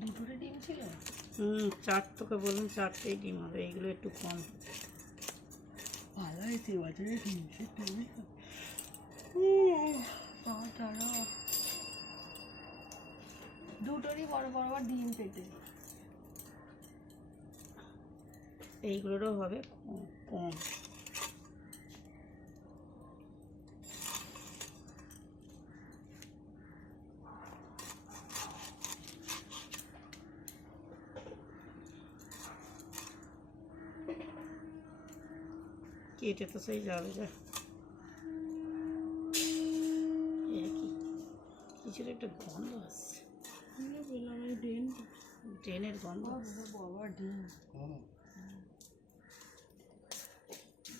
দুটোরে ডিম ছিল? হুম চার তোকে বললাম চারটেই ডিম হবে এইগুলো একটু কম। ভালো হয়েছে বাজারে ডিম দুটোরই বড় বড় বড় ডিম পেটে। এইগুলোরও হবে কম- কেটে তো সেই যাবে যা। কিছুর একটা গন্ধ আসছে। বললাম এই ডিম ট্রেনের গন্ধ। হুম।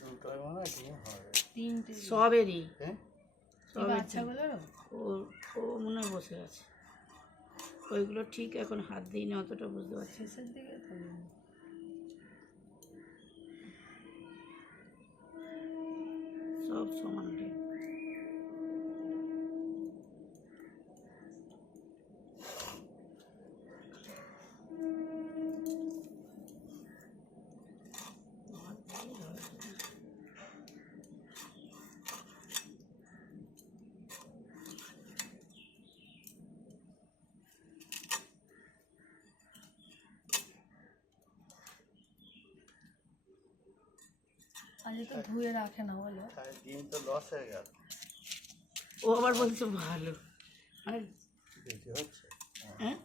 দুটোই মনে সবেরই। হ্যাঁ? ও ও মনে হয় বসে আছে। ওইগুলো ঠিক এখন হাত দিই না অতটা বুঝতে পারছি सब समझ गए তো সব সমান ডিম আজ তো ধুয়ে রাখে না বলো। তাই ডিম তো লস হয়ে গেল। ও আবার বলছে ভালো। মানে বেশি হচ্ছে। হ্যাঁ। হ্যাঁ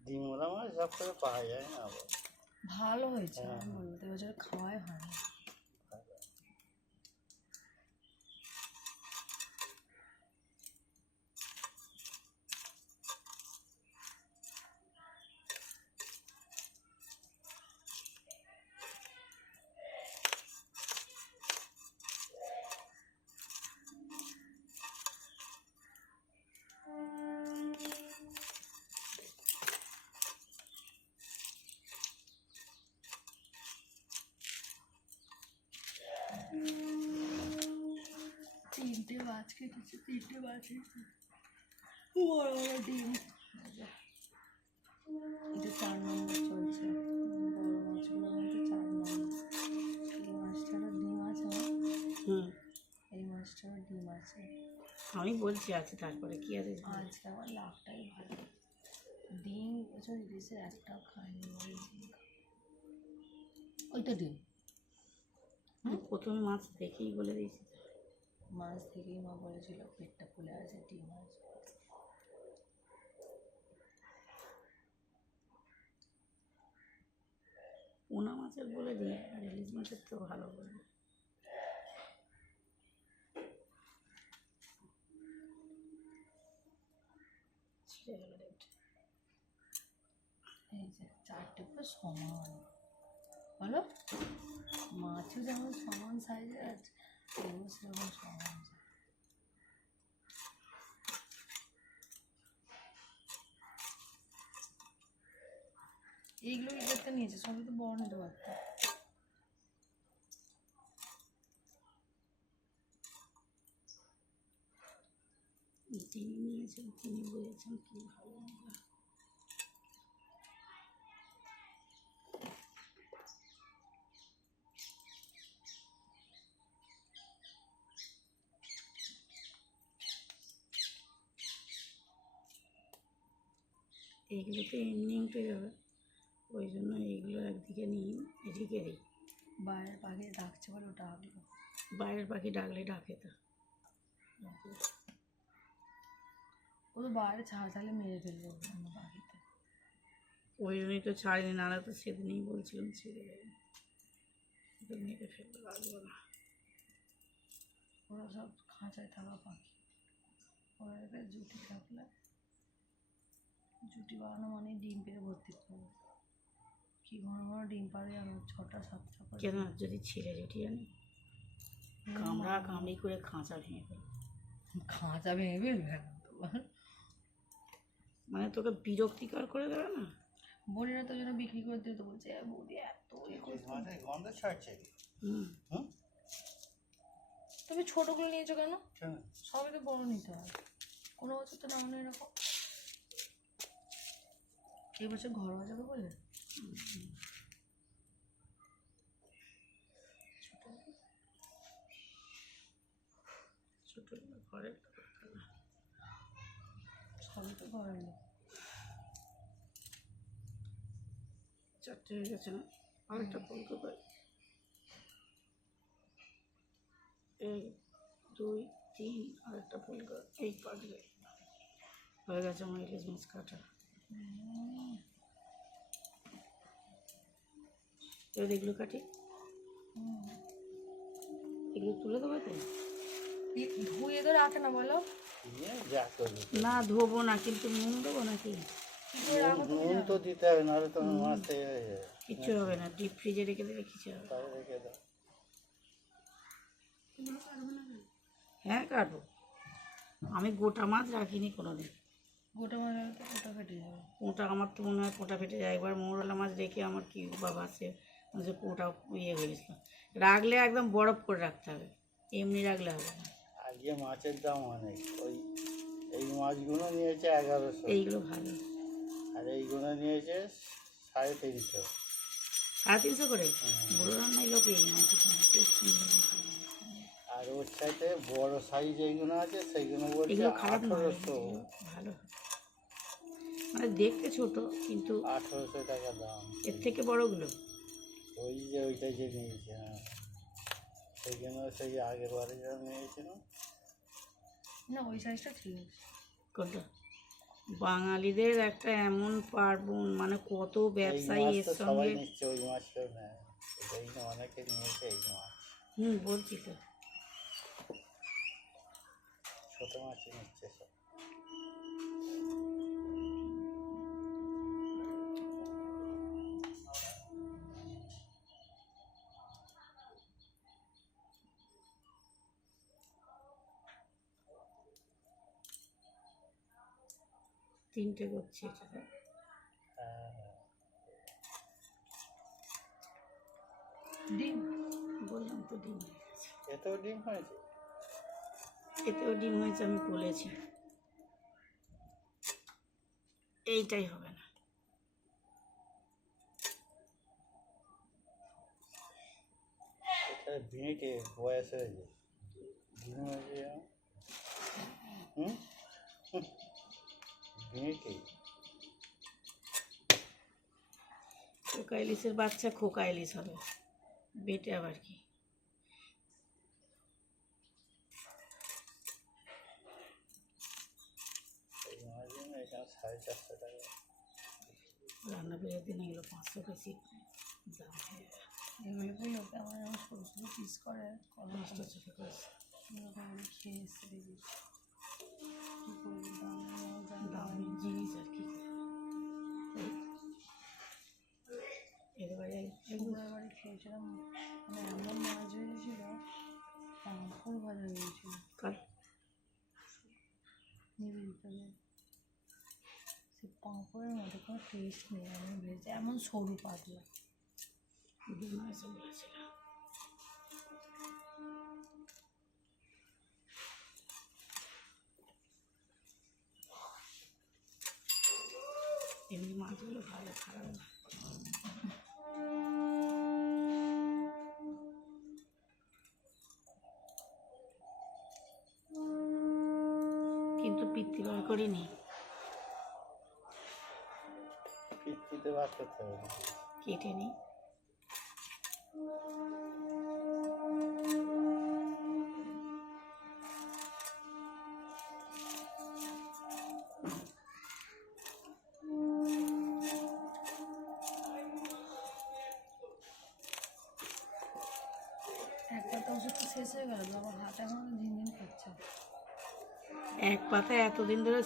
ডিম ওলা মানে সব করে পাওয়া যায় না আবার। ভালো হয়েছে বলতে বছর খাওয়াই হয় তিনটে মাছ কিছু তিনটে মাছ বড় বড় ডিম। এটা চার নম্বর চলছে। বড় মাছগুলোর মধ্যে চার নম্বর এই মাছটারও ডিম আছে হুম এই মাছটারও ডিম আছে। আমি বলছি আছে তারপরে কি আছে? আজকে আমার লাভটাই ভালো ডিম বছর ইলিশে একটাও বলে ওইটা ডিম। প্রথমে মাছ দেখেই বলে দিয়েছি। মাছ থেকেই মা বলেছিল পেটটা ফুলে আছে ডিম আছে। পোনা মাছের বলে দিই আর ইলিশ মাছের তো ভালো বলে। ছিঁড়ে গেল রে ওটা। এই যে চারটে পুরো সমান। বলো? মাছও যেমন সমান সাইজের আছে এইগুলো কি করতে নিয়েছে? সবই তো বড় নিতে পারতো। তিনি নিয়েছেন তিনি বলেছেন কি ভালো হবে। এইগুলো তো এমনি উঠে যাবে। ওই জন্য এইগুলো একদিকে নিই এদিকে দিই। বাইরের পাখি ডাকছে বলে আগলো বাইরের পাখি ডাকলে ডাকে তো। ও তো বাইরে ছাড়া ছাড়লে মেরে ফেলবে অন্য পাখিতে। ওই জন্যই তো ছাড়িনি নাহলে তো সেদিনই বলছিলাম ছেড়ে দেবে। তো মেরে ফেলতে লাগবে না। ওরা সব খাঁচায় থাকা পাখি। ওরা জুটি থাকলে জুটি বানানো মানে ডিম পেড়ে ভর্তি করবে কি ঘন ঘন ডিম পারে আর ও ছটা সাতটা করে কেন? যদি ছেড়ে জুটি আনি কামড়া কামড়ি করে খাঁচা ভেঙে ফেলবে খাঁচা ভেঙে ফেলবে না তোমার মানে তোকে বিরক্তিকর করে দেবে না? বোনেরা তো যেন বিক্রি করে দিতে বলছে "এ বৌদি এত গন্ধ ছাড়ছে হুম। হুম? তুমি ছোটগুলো নিয়েছো কেন? সবই তো বড় নিতে হয়। কোনো বছর তো নামানো এরকম। এই বছর ঘর বাজাবে বলে? ছোটোগুলো ঘরে সবই তো ঘর চারটে হয়ে গেছে না? আরেকটা ফুল কোথায় এক দুই তিন আরেকটা ফুল কর- এই পাটলে হয়ে গেছে আমার ইলিশ মাছ কাটা। এবার এগুলো কাটি। এগুলো তুলে দেবো তো? ধুয়ে তো রাখে না বলো। না ধোবো না কিন্তু নুন দেবো নাকি? নুন তো দিতে হবে নাহলে তোমার মাছ থেকে হয়ে যাবে। কিচ্ছু হবে না ডিপ ফ্রিজে রেখে দিলে কিছু হবে তাহলে রেখে দাও। হ্যাঁ কাটবো। আমি গোটা মাছ রাখিনি কোনোদিন। গোটা তো গোটা ফেটে যাবে। পোঁটা আমার তো মনে হয় পোঁটা ফেটে যায়। একবার মৌরলা মাছ রেখে আমার কি বাবা আছে যে পোঁটা ইয়ে হয়ে গেছিল রাখলে একদম বরফ করে রাখতে হবে। এমনি রাখলে হবে না। আজকে মাছের দাম অনেক। ওই এই মাছগুলো নিয়েছে এগারোশো। এইগুলো ভালো। আর এইগুলো নিয়েছে সাড়ে তিনশো। সাড়ে তিনশো করে? হুম। বড় রান্নাই লোক এই মাছ আর ওর সাইডে বড় সাইজ এইগুলো আছে সেইগুলো বলছে আঠেরোশো। ভালো। মানে দেখতে ছোট কিন্তু আঠেরোশো টাকা দাম। এর থেকে বড়গুলো? ওই যে ওইটা যে নিয়েছে হ্যাঁ। সেইগুলো সেই আগের বারে যা নিয়েছিল না। ওই সাইজটা ঠিক আছে কোনটা? বাঙালিদের একটা এমন পার্বণ মানে কত ব্যবসায়ী এর সবাই সঙ্গে নিচ্ছে ওই মাছ কেউ নেয়। এই যে অনেকে নিয়েছে এই মাছ। হুম বলছি তো। ছোট মাছই নিচ্ছে সব। তিনটে করছি ডিম বললাম তো ডিম হয়ে এতেও ডিম হয়েছে? এতেও ডিম হয়েছে আমি বলেছি। এইটাই হবে না। এটা ভিঁটে বয়স হয়েছে ডিম হয়েছে। হুম? খোকা ইলিশের বাচ্চা খোকা ইলিশ হবে। বেটে আবার কি? রান্না বেড়ে দিন এগুলো পাঁচশো বেশি। দাম হয়ে এগুলোকে আমার ছোটো ছোটো পিস করে? চোখে করেছে খেয়ে এসে দেখি। কী করব? দাম জিনিস আর কি খেয়েছিলাম মানে এমন মাছ হয়েছিল পাঁপড় ভাজা হয়েছিল কাল সে পাঁপড়ের মধ্যে কোনো টেস্ট নেই আমি এমন সরু পাতলা বলেছিলাম মাছগুলো ভালো খারাপ না কিন্তু পিত্তি বার করিনি। পিত্তিতে বার করতে হবে। কেটে নিই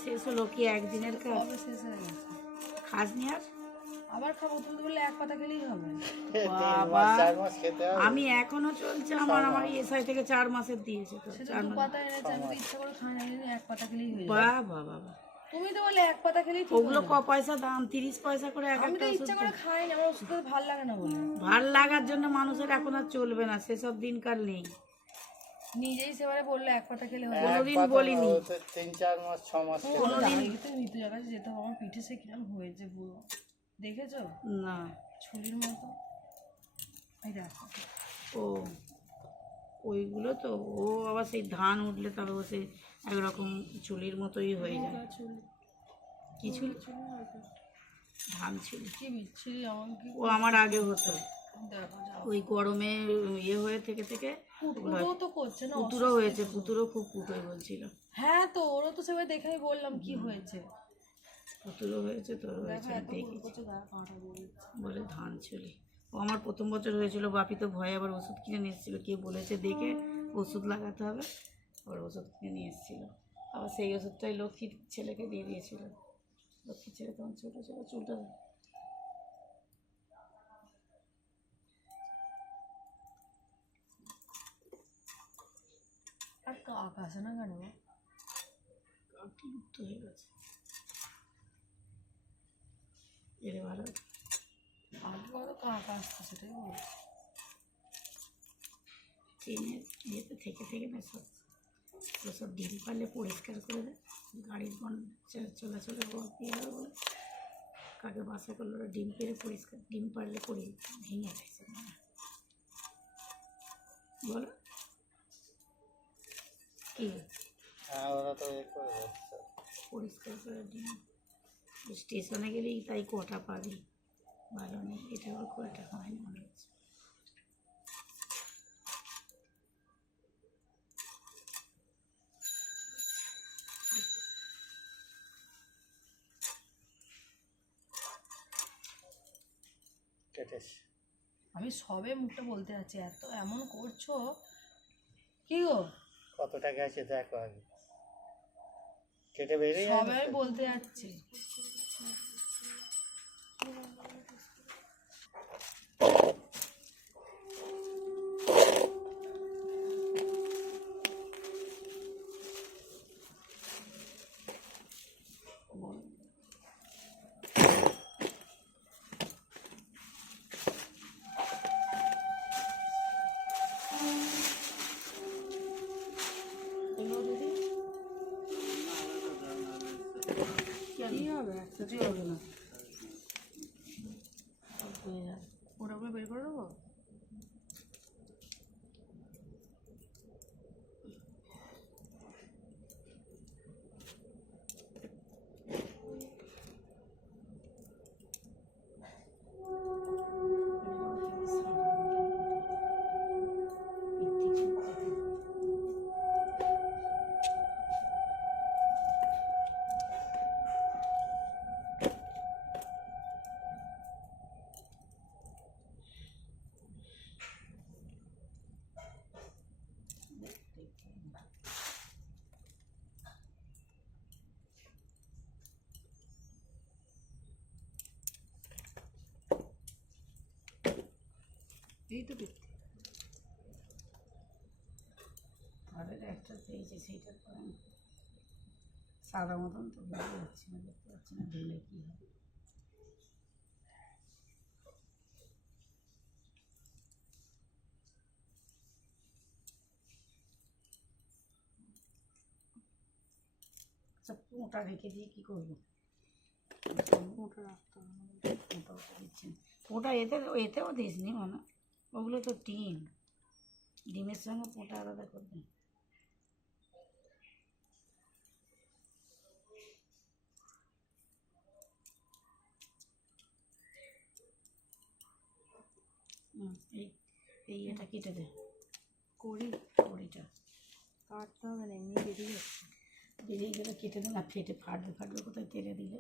শেষ হলো কি একদিনের কাজ? শেষ হয়ে গেছে। খাস নি আর? আবার খাব তুমি তো বললে এক পাতা খেলেই হবে। বাবা। আমি এখনও চলছে আমার আমার এসআই থেকে চার মাসের দিয়েছে তো চার পাতা এনেছে আমি ইচ্ছা করে খাই না এক পাতা খেলেই হয়ে বাহ বাহ। তুমি তো বলে এক পাতা খেলেই ওগুলো ক পয়সা দাম? তিরিশ পয়সা করে এক একটা তো ইচ্ছা করে খাই না আমার ওষুধ ভালো লাগে না বলে। ভালো লাগার জন্য মানুষের এখন আর চলবে না সেসব দিনকার নেই। নিজেই সেবারে বলল এক পাতা খেলে কোনোদিন বলিনি। তো তিন চার মাস ছ মাস কোনোদিন মৃত্যু জায়গায় যেতে হবে। আমার পিঠে সে কিরম হয়েছে পুরো। দেখেছ? না। ছুরির মতো। এই দেখো। ও ওইগুলো তো ও আবার সেই ধান উঠলে তবে ও সেই একরকম চুলির মতোই হয়ে যায়। কি চুল? ধান ছিল কি বিচ্ছিরি আমার ও আমার আগে হতো। দেখো। ওই গরমে ইয়ে হয়ে থেকে থেকে পুতুরও তো করছে না পুতুরও হয়েছে পুতুরও খুব পুটোই বলছিল। হ্যাঁ তো ওরও তো সেভাবে দেখে বললাম কি হয়েছে। পুতুরও হয়েছে তোর হয়েছে বলে বলে ধান চুলি ও আমার প্রথম বছর হয়েছিল বাপি তো ভয়ে আবার ওষুধ কিনে নিয়ে এসেছিল। কে বলেছে দেখে ওষুধ লাগাতে হবে আবার ওষুধ কিনে নিয়ে এসেছিল। আবার সেই ওষুধটাই লক্ষ্মীর ছেলেকে দিয়ে দিয়েছিল। লক্ষ্মীর ছেলে তখন ছোটো ছিল চুলটা আর কাক আসে না কেন? কাকি লুপ্ত হয়ে গেছে এরে ভালো আগে কত কাক আসতো সেটাই বলছি ট্রেনের ইয়েতে থেকে থেকে না সব সব ডিম পারলে পরিষ্কার করে দেয় গাড়ির বন চ- চলাচলের বন্ধ হবে বলে কাকে বাসা করল ওরা ডিম পেরে পরিষ্কার ডিম পারলে পরি ভেঙে গেছে বলো কি? হ্যাঁ ওরা তো এ করে দিচ্ছে। পরিষ্কার করে স্টেশনে গেলেই তাই কটা পাবি? ভালো নেই এটা আবার খুব একটা হয়নি মনে হচ্ছে। আমি সবে মুখটা বলতে যাচ্ছি এত এমন করছ। কি গো? কতটা আছে দেখো আগে। কেটে বেরিয়ে সবাই আমি বলতে যাচ্ছি। হবে? একসাথেই হবে না। তো দেখতে। ঘরের একটা পেয়েছে সেইটার পরে সাদা মতন তো বুঝতে পারছি না দেখতে পাচ্ছি না ধুলে কী হবে। আচ্ছা মোটা রেখে দিয়ে কী করব? মোটা রাখতে হবে। মোটা দিচ্ছি এতে এতেও দিস নি মানে ওগুলো তো টিন ডিমের সঙ্গে পোটা আলাদা করবে। হুম, এই এই এটা কেটে দে। করি কড়িটা কাটতে হবে না এমনি বেরিয়ে যাচ্ছে। বেরিয়ে গেলে কেটে দে না ফেটে ফাটবে ফাটবে কোথায় তেলে দিলে?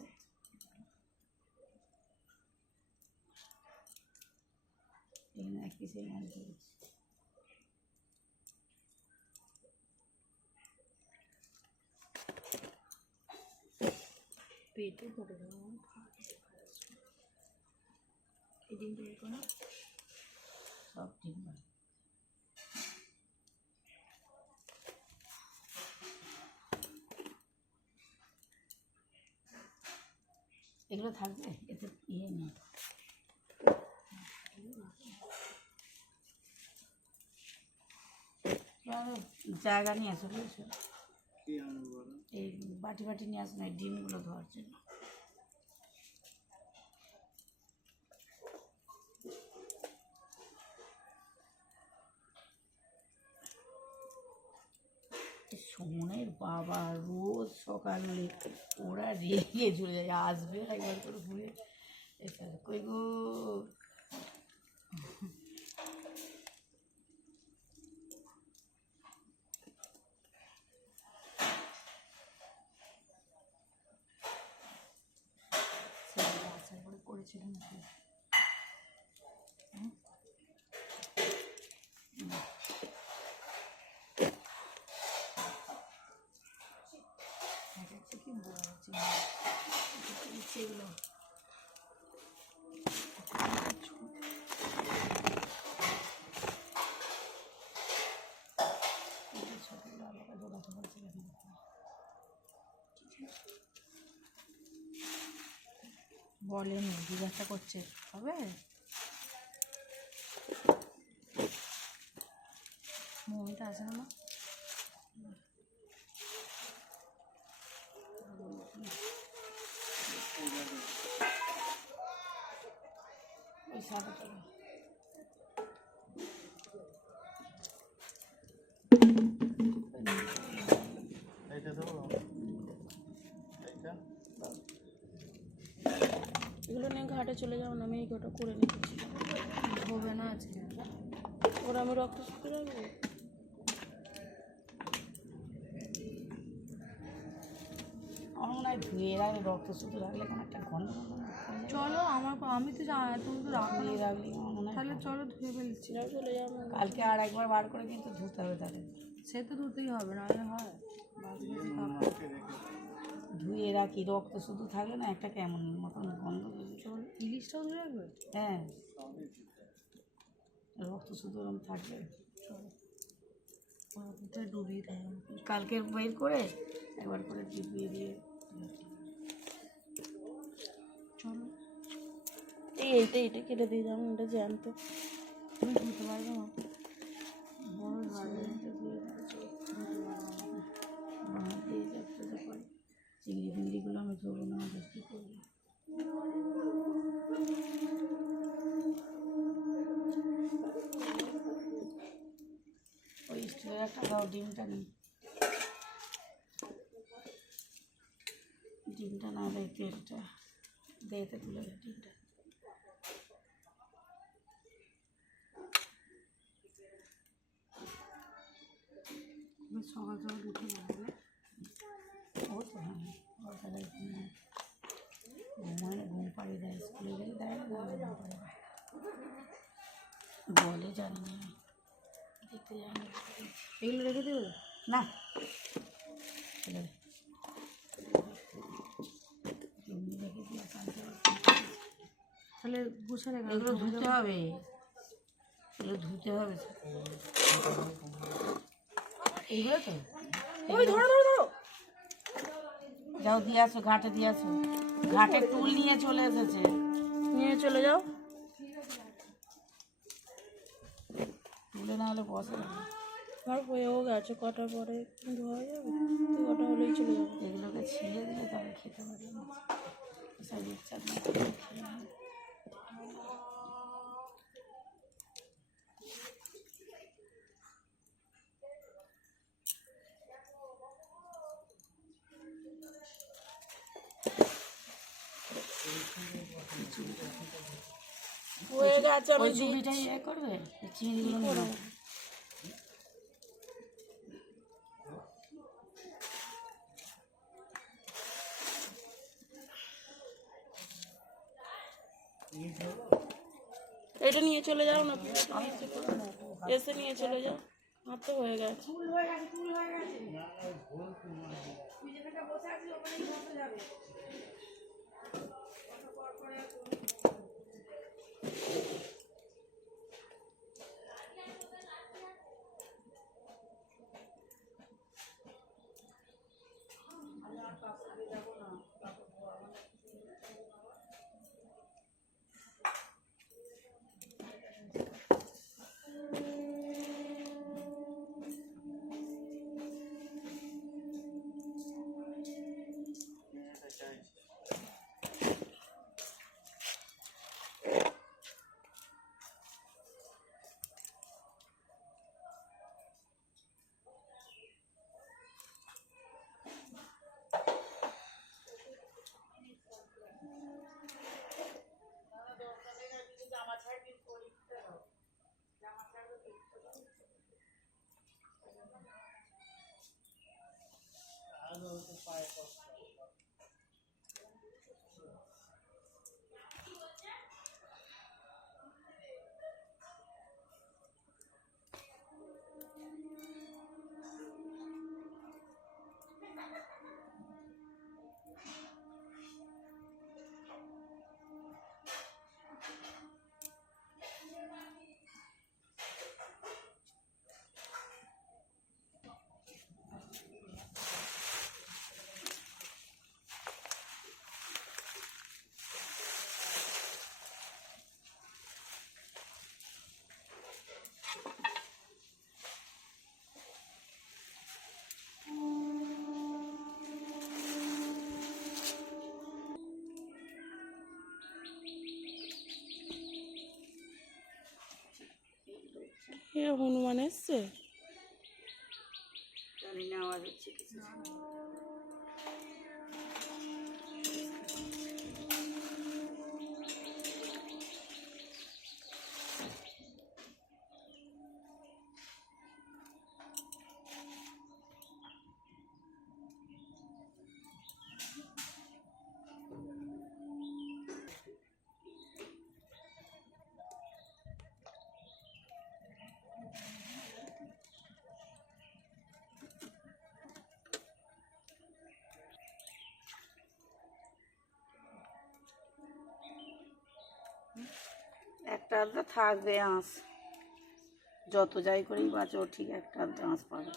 মাল দিয়েছি পেটে পড়ে দেবো এই ডিমটা এ করো সব ডিম। এগুলো থাকবে এতে ইয়ে নেই আরও জায়গা নিয়ে আসো বুঝেছ এই বাটি বাটি নিয়ে আসো না ডিমগুলো ধোয়ার জন্য। সোমনের বাবা রোজ সকালে ওরা রেগে চলে যায় আসবে একবার করে ঘুরে। কই গো? করে করেছিলাম কি বলছি সেগুলো বলেনি জিজ্ঞাসা করছে হবে? মমিটা আছে না করে নিচ্ছি। হবে না আজকে। ওরা আমি রক্ত শুকিয়ে রাখব আমার মনে হয় ধুয়ে রাখলে রক্ত রাখলে কোনো একটা গন্ধ চলো আমার আমি তো জানি তুমি তো রাখো ধুয়ে রাখলে আমার মনে হয় তাহলে চলো ধুয়ে ফেলছি। চলে আমি কালকে আর একবার বার করে কিন্তু ধুতে হবে তাহলে সে তো ধুতেই হবে নাহলে হয়। ধুয়ে রাখি রক্ত শুধু থাকলে না একটা কেমন মতন গন্ধ। চল ইলিশটাও ধুয়ে রাখবে? হ্যাঁ। রক্ত শুধু ওরকম চলো। ডুবিয়ে দেয়। কালকে বের করে একবার করে ডিপিয়ে দিয়ে চলো। এই এইটা এইটা কেটে দিয়ে যাব এটা জ্যান্ত। তুমি ধুতে পারবে না। বড় চিংড়ি ফিংড়িগুলো আমি ধরবো না আমাদের কী করব ওই স্টিলের একটা দাও, ডিমটা নিই ডিমটা না দেয় তেলটা। দেতে তুলে ডিমটা। সকাল সকাল উঠে পাড়িয়ে দেয় স্কুলে গেলে না দেয় বলে জানি। না। দেখতে জানি এগুলো রেখে দেবে না। তাহলে গুছা রেখে এগুলো ধুতে হবে। এগুলো ধুতে হবে। এইগুলো তো? ওই ধরো ধরো ধরো। যাও দিয়ে আসো ঘাটে দিয়ে আসো। ঘাটে টুল নিয়ে চলে এসেছে। নিয়ে চলে যাও। তুলে না হলে বসে আমার হয়েও গেছে কটার পরে যাবে। কটা হলেই চলে যাবে। এগুলোকে ছিঁড়ে দিলে তবে খেতে পারি না সব ইচ্ছা না করলে খেয়ে নেবে। হয়ে গেছে আমি ইয়ে করবে? চিংড়িগুলো এটা নিয়ে চলে যাও না এসে নিয়ে চলে যাও। আমার তো হয়ে গেছে। এ হনুমান এসছে জানি না একটা আধটা থাকবে আঁশ যত যাই করেই বাঁচো ঠিক একটা আধটা আঁশ পাবে।